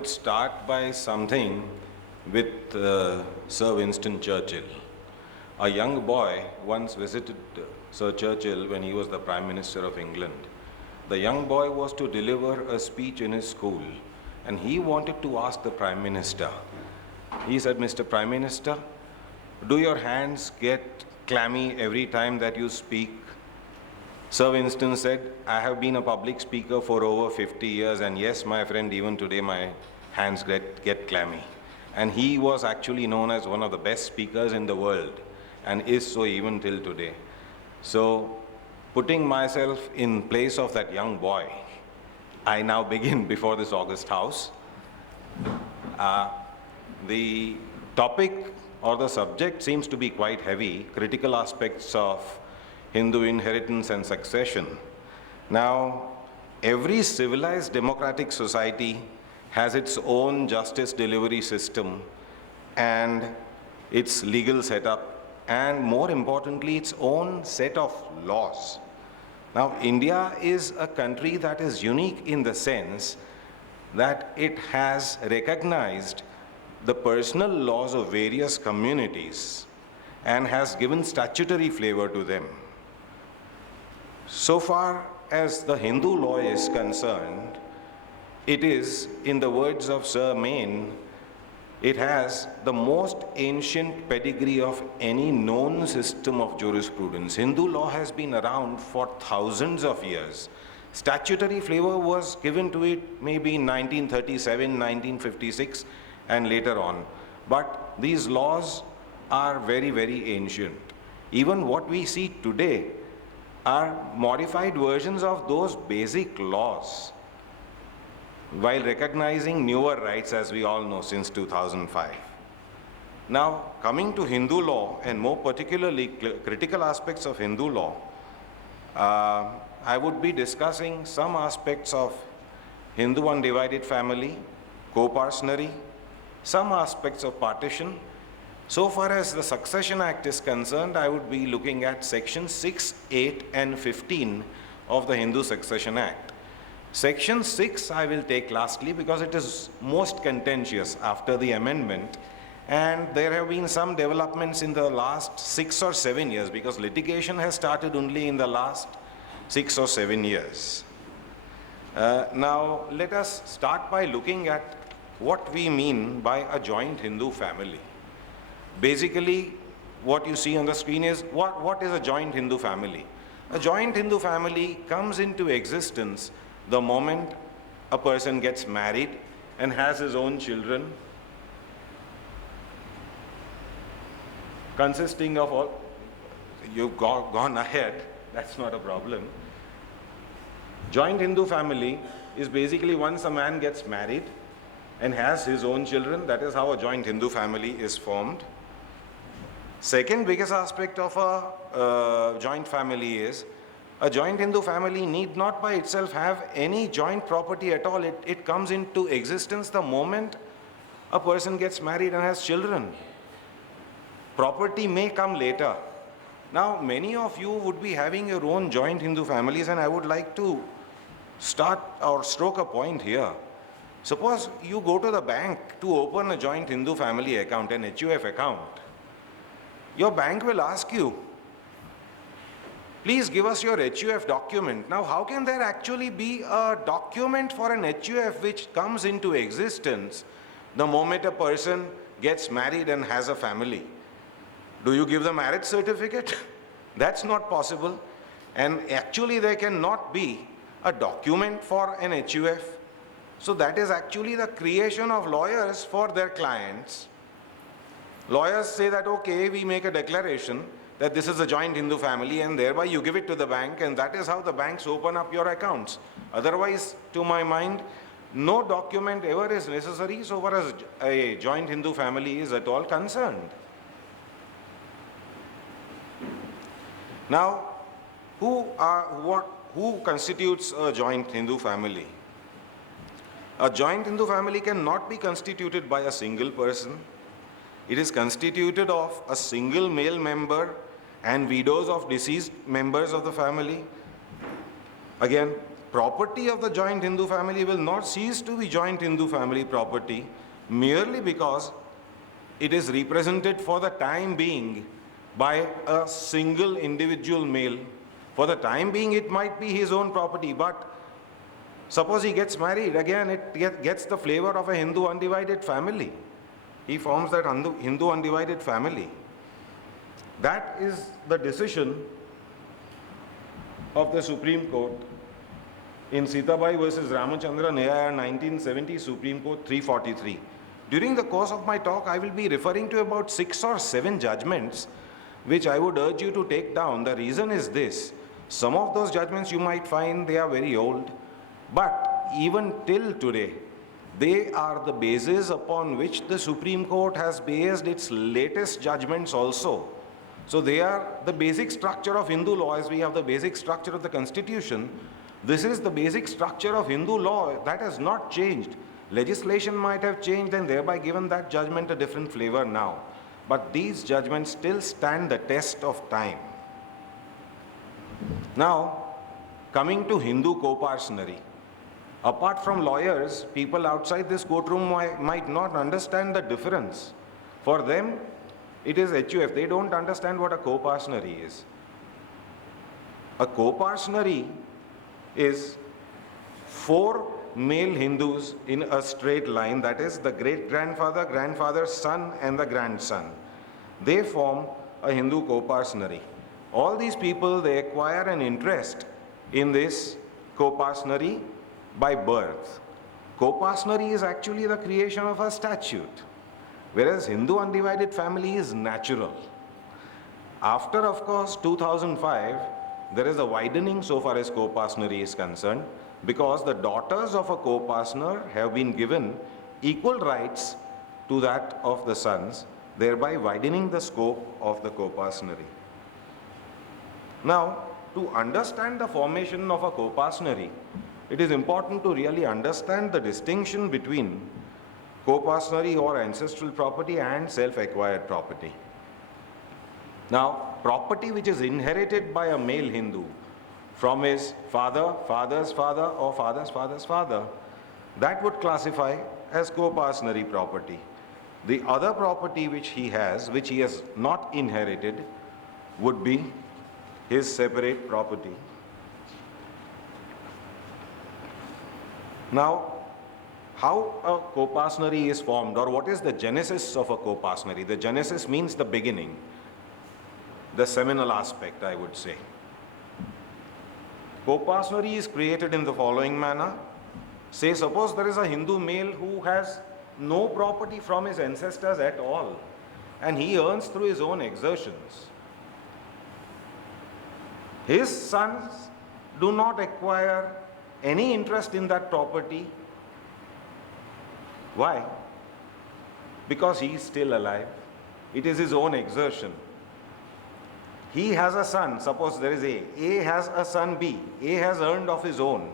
would start by something with Sir Winston Churchill. A young boy once visited Sir Churchill when he was the Prime Minister of England. The young boy was to deliver a speech in his school, and he wanted to ask the Prime Minister. He said, "Mr. Prime Minister, do your hands get clammy every time that you speak?" Sir Winston said, "I have been a public speaker for over 50 years, and yes, my friend, even today my hands get clammy." And he was actually known as one of the best speakers in the world, and is so even till today. So, putting myself in place of that young boy, I now begin before this august house. The topic or the subject seems to be quite heavy, critical aspects of Hindu inheritance and succession. Now, every civilized democratic society has its own justice delivery system and its legal setup, and more importantly, its own set of laws. Now, India is a country that is unique in the sense that it has recognized the personal laws of various communities and has given statutory flavor to them. So far as the Hindu law is concerned, it is, in the words of Sir Main, it has the most ancient pedigree of any known system of jurisprudence. Hindu law has been around for thousands of years. Statutory flavor was given to it maybe in 1937, 1956, and later on. But these laws are very, very ancient. Even what we see today are modified versions of those basic laws, while recognizing newer rights, as we all know, since 2005. Now, coming to Hindu law, and more particularly critical aspects of Hindu law, I would be discussing some aspects of Hindu undivided family, co-parsonary, some aspects of partition. So far as the Succession Act is concerned, I would be looking at sections 6, 8, and 15 of the Hindu Succession Act. Section 6 I will take lastly because it is most contentious after the amendment, and there have been some developments in the last 6 or 7 years, because litigation has started only in the last 6 or 7 years. Now let us start by looking at what we mean by a joint Hindu family. Basically, what you see on the screen is what is a joint Hindu family? A joint Hindu family comes into existence the moment a person gets married and has his own children, consisting of all. You've gone ahead, that's not a problem. Joint Hindu family is basically once a man gets married and has his own children, that is how a joint Hindu family is formed. Second biggest aspect of a joint family is a joint Hindu family need not by itself have any joint property at all. It comes into existence the moment a person gets married and has children. Property may come later. Now, many of you would be having your own joint Hindu families, and I would like to start or stroke a point here. Suppose you go to the bank to open a joint Hindu family account, an HUF account. Your bank will ask you, please give us your HUF document. Now, how can there actually be a document for an HUF which comes into existence the moment a person gets married and has a family? Do you give the marriage certificate? That's not possible. And actually there cannot be a document for an HUF. So that is actually the creation of lawyers for their clients. Lawyers say that, okay, we make a declaration that this is a joint Hindu family, and thereby you give it to the bank, and that is how the banks open up your accounts. Otherwise, to my mind, no document ever is necessary so far as a joint Hindu family is at all concerned. Now, who constitutes a joint Hindu family? A joint Hindu family cannot be constituted by a single person. It is constituted of a single male member and widows of deceased members of the family. Again, property of the joint Hindu family will not cease to be joint Hindu family property merely because it is represented for the time being by a single individual male. For the time being, it might be his own property, but suppose he gets married, again it gets the flavor of a Hindu undivided family. He forms that Hindu undivided family. That is the decision of the Supreme Court in Sitabai versus Ramachandra Nyaya 1970, Supreme Court 343. During the course of my talk, I will be referring to about 6 or 7 judgments which I would urge you to take down. The reason is this: some of those judgments you might find they are very old, but even till today, they are the basis upon which the Supreme Court has based its latest judgments also. So they are the basic structure of Hindu law. As we have the basic structure of the Constitution, this is the basic structure of Hindu law. That has not changed. Legislation might have changed and thereby given that judgment a different flavor now. But these judgments still stand the test of time. Now, coming to Hindu co-parcenary. Apart from lawyers, people outside this courtroom might not understand the difference. For them, it is HUF. They don't understand what a co-parcenary is. A co-parcenary is 4 male Hindus in a straight line, that is the great-grandfather, grandfather's son and the grandson. They form a Hindu co-parcenary. All these people, they acquire an interest in this co-parcenary by birth. Co-parcenary is actually the creation of a statute, whereas Hindu undivided family is natural. After, of course, 2005, there is a widening so far as co-parcenary is concerned, because the daughters of a co-partner have been given equal rights to that of the sons, thereby widening the scope of the co-partnery. Now, to understand the formation of a co-partnery, it is important to really understand the distinction between co-partnery or ancestral property and self-acquired property. Now, property which is inherited by a male Hindu from his father, father's father, or father's father's father, that would classify as co-partnery property. The other property which he has not inherited, would be his separate property. Now, how a co-partnery is formed, or what is the genesis of a co-partnery? The genesis means the beginning, the seminal aspect, I would say. Co-partnery is created in the following manner. Say, suppose there is a Hindu male who has no property from his ancestors at all, and he earns through his own exertions. His sons do not acquire any interest in that property. Why? Because he is still alive. It is his own exertion. He has a son, suppose there is A. A has a son B. A has earned of his own.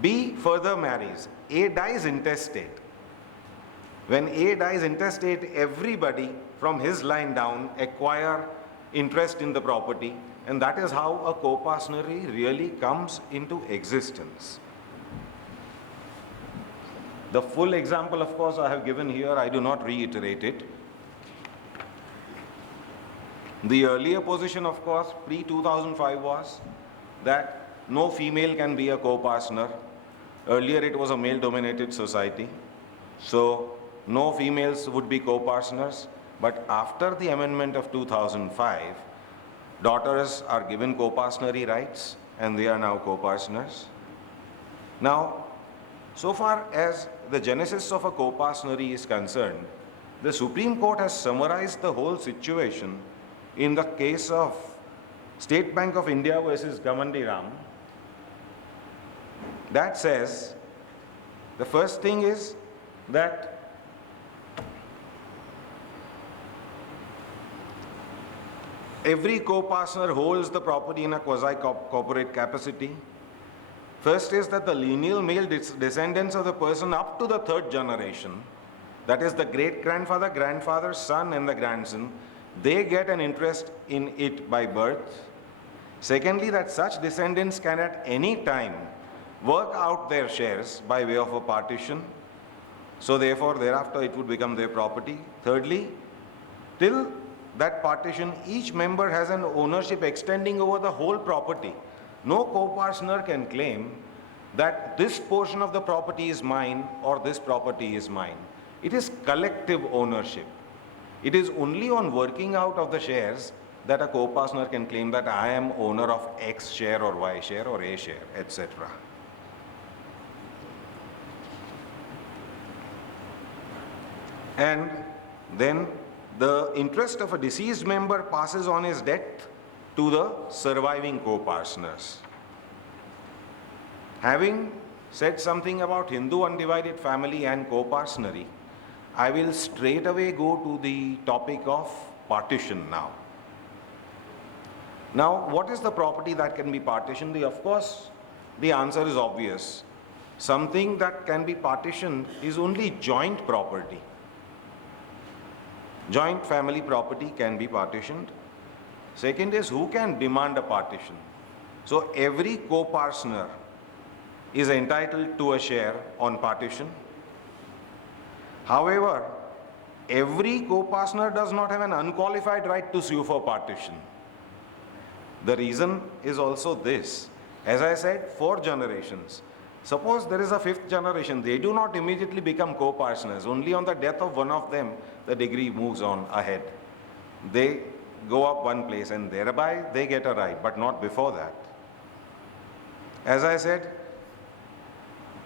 B further marries. A dies intestate. When A dies intestate, everybody from his line down acquire interest in the property, and that is how a co-partnery really comes into existence. The full example, of course, I have given here. I do not reiterate it. The earlier position, of course, pre-2005 was that no female can be a co-partner. Earlier it was a male-dominated society, so no females would be co-partners. But after the amendment of 2005, daughters are given co-partnery rights and they are now co-partners. Now, so far as the genesis of a co-partnery is concerned, the Supreme Court has summarized the whole situation in the case of State Bank of India versus Gamandi Ram. That says, the first thing is that every co-partner holds the property in a quasi-corporate capacity. First is that the lineal male descendants of the person up to the 3rd generation, that is the great-grandfather, grandfather, son and the grandson, they get an interest in it by birth. Secondly, that such descendants can at any time work out their shares by way of a partition. So therefore, thereafter it would become their property. Thirdly, till that partition, each member has an ownership extending over the whole property. No co-partner can claim that this portion of the property is mine or this property is mine. It is collective ownership. It is only on working out of the shares that a co-partner can claim that I am owner of X share or Y share or A share, etc. And then the interest of a deceased member passes on his death to the surviving co-partners. Having said something about Hindu undivided family and co-partnery, I will straight away go to the topic of partition now. Now, what is the property that can be partitioned? Of course, the answer is obvious. Something that can be partitioned is only joint property. Joint family property can be partitioned. Second is, who can demand a partition? So every co-partner is entitled to a share on partition. However, every co-partner does not have an unqualified right to sue for partition. The reason is also this. As I said, 4 generations. Suppose there is a 5th generation, they do not immediately become co-partners. Only on the death of one of them, the degree moves on ahead. They go up one place and thereby they get a right, but not before that. As I said,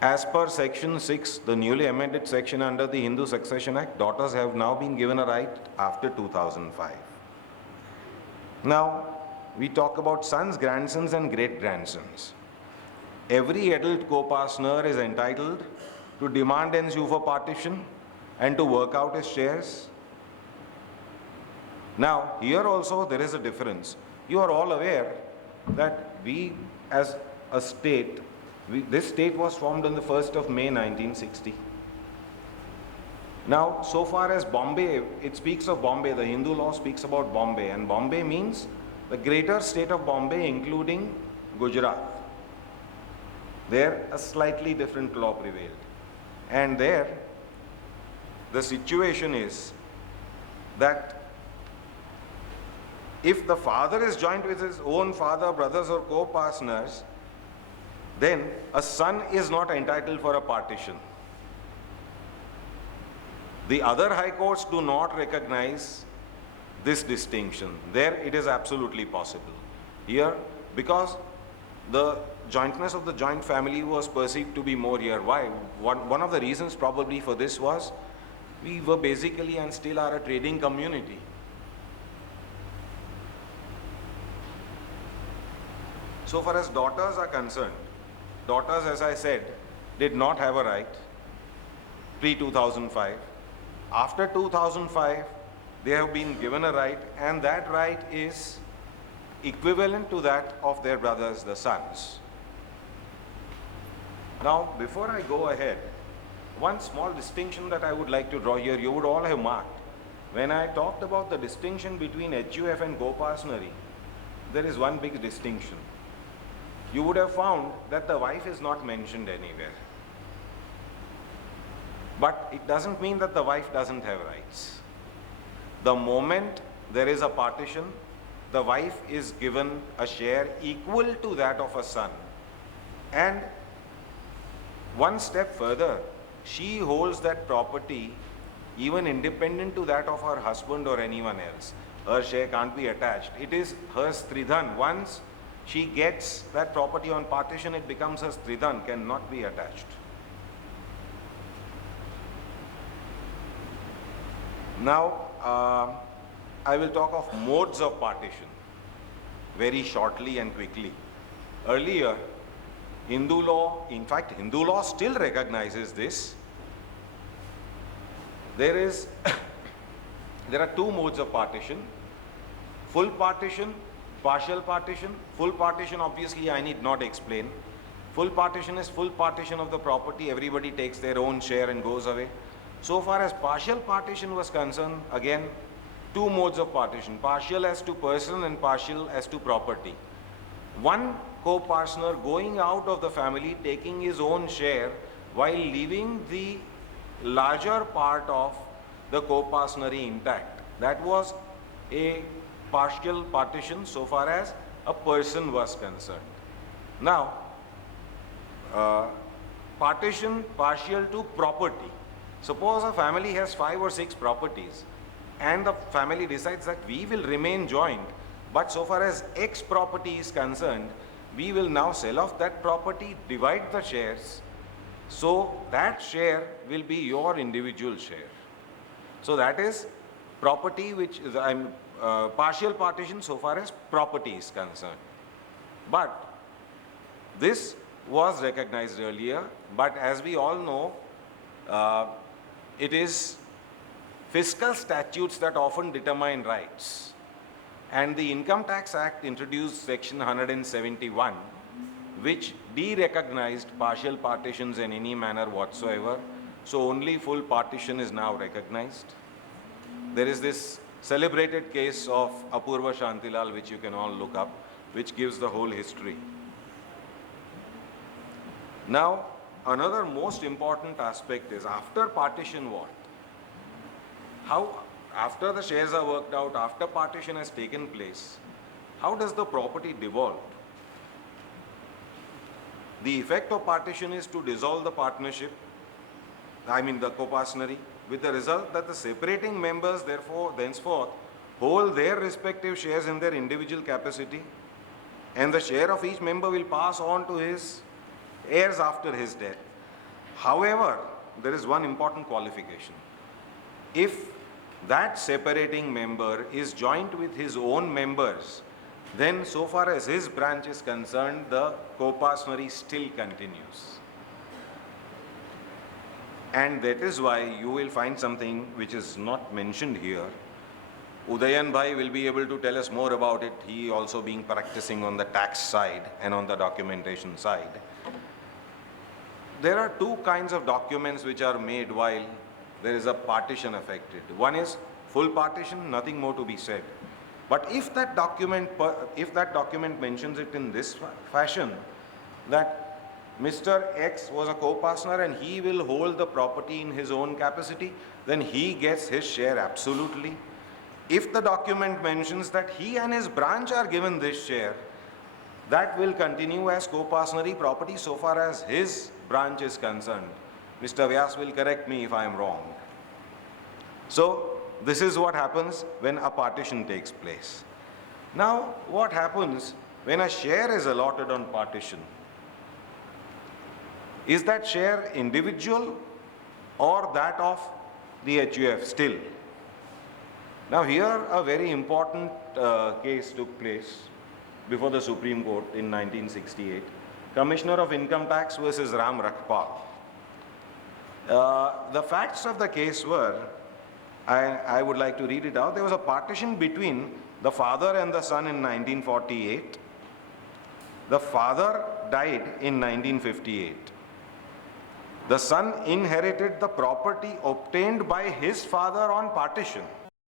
as per Section 6, the newly amended section under the Hindu Succession Act, daughters have now been given a right after 2005. Now, we talk about sons, grandsons and great-grandsons. Every adult co-partner is entitled to demand and sue for partition and to work out his shares. Now, here also there is a difference. You are all aware that we as a state, this state was formed on the 1st of May 1960. Now, so far as Bombay, it speaks of Bombay, the Hindu law speaks about Bombay, and Bombay means the greater state of Bombay including Gujarat. There a slightly different law prevailed. And there the situation is that if the father is joined with his own father, brothers or co-partners, then a son is not entitled for a partition. The other high courts do not recognize this distinction. There it is absolutely possible. Here, because the jointness of the joint family was perceived to be more here. Why? One of the reasons probably for this was we were basically and still are a trading community. So far as daughters are concerned, daughters, as I said, did not have a right pre-2005. After 2005, they have been given a right, and that right is equivalent to that of their brothers, the sons. Now, before I go ahead, one small distinction that I would like to draw here, you would all have marked. When I talked about the distinction between HUF and co-partnery, there is one big distinction. You would have found that the wife is not mentioned anywhere. But it doesn't mean that the wife doesn't have rights. The moment there is a partition, the wife is given a share equal to that of a son. And one step further, she holds that property even independent to that of her husband or anyone else. Her share can't be attached. It is her stridhan. Once she gets that property on partition, it becomes her stridhan, cannot be attached. Now, I will talk of modes of partition very shortly and quickly. Earlier, Hindu law, in fact, Hindu law still recognizes this. There are 2 modes of partition: full partition, partial partition. Full partition, obviously, I need not explain. Full partition is full partition of the property. Everybody takes their own share and goes away. So far as partial partition was concerned, again, 2 modes of partition: partial as to person and partial as to property. One co-partner going out of the family, taking his own share while leaving the larger part of the co-partnery intact. That was a partial partition so far as a person was concerned. Now, partition partial to property. Suppose a family has 5 or 6 properties and the family decides that we will remain joint, but so far as X property is concerned, we will now sell off that property, divide the shares, so that share will be your individual share. So that is property which is partial partition so far as property is concerned. But this was recognized earlier, but as we all know, it is fiscal statutes that often determine rights. And the Income Tax Act introduced section 171, which de-recognized partial partitions in any manner whatsoever. So only full partition is now recognized. There is this celebrated case of Apurva Shantilal, which you can all look up, which gives the whole history. Now, another most important aspect is after partition what? How, after the shares are worked out, after partition has taken place, how does the property devolve? The effect of partition is to dissolve the partnership, the co-partnery, with the result that the separating members therefore thenceforth hold their respective shares in their individual capacity, and the share of each member will pass on to his heirs after his death. However, there is one important qualification. If that separating member is joint with his own members, then so far as his branch is concerned, the co-partnery still continues. And that is why you will find something which is not mentioned here. Udayan Bhai will be able to tell us more about it, he also being practicing on the tax side and on the documentation side. There are two kinds of documents which are made while there is a partition affected. One is full partition, nothing more to be said. But if that document mentions it in this fashion, that Mr. X was a co-partner and he will hold the property in his own capacity, then he gets his share absolutely. If the document mentions that he and his branch are given this share, that will continue as co-partnery property so far as his branch is concerned. Mr. Vyas will correct me if I am wrong. So, this is what happens when a partition takes place. Now, what happens when a share is allotted on partition? Is that share individual or that of the HUF still? Now, here a very important case took place before the Supreme Court in 1968. Commissioner of Income Tax versus Ram Rakpal. The facts of the case were, I would like to read it out. There was a partition between the father and the son in 1948. The father died in 1958. The son inherited the property obtained by his father on partition.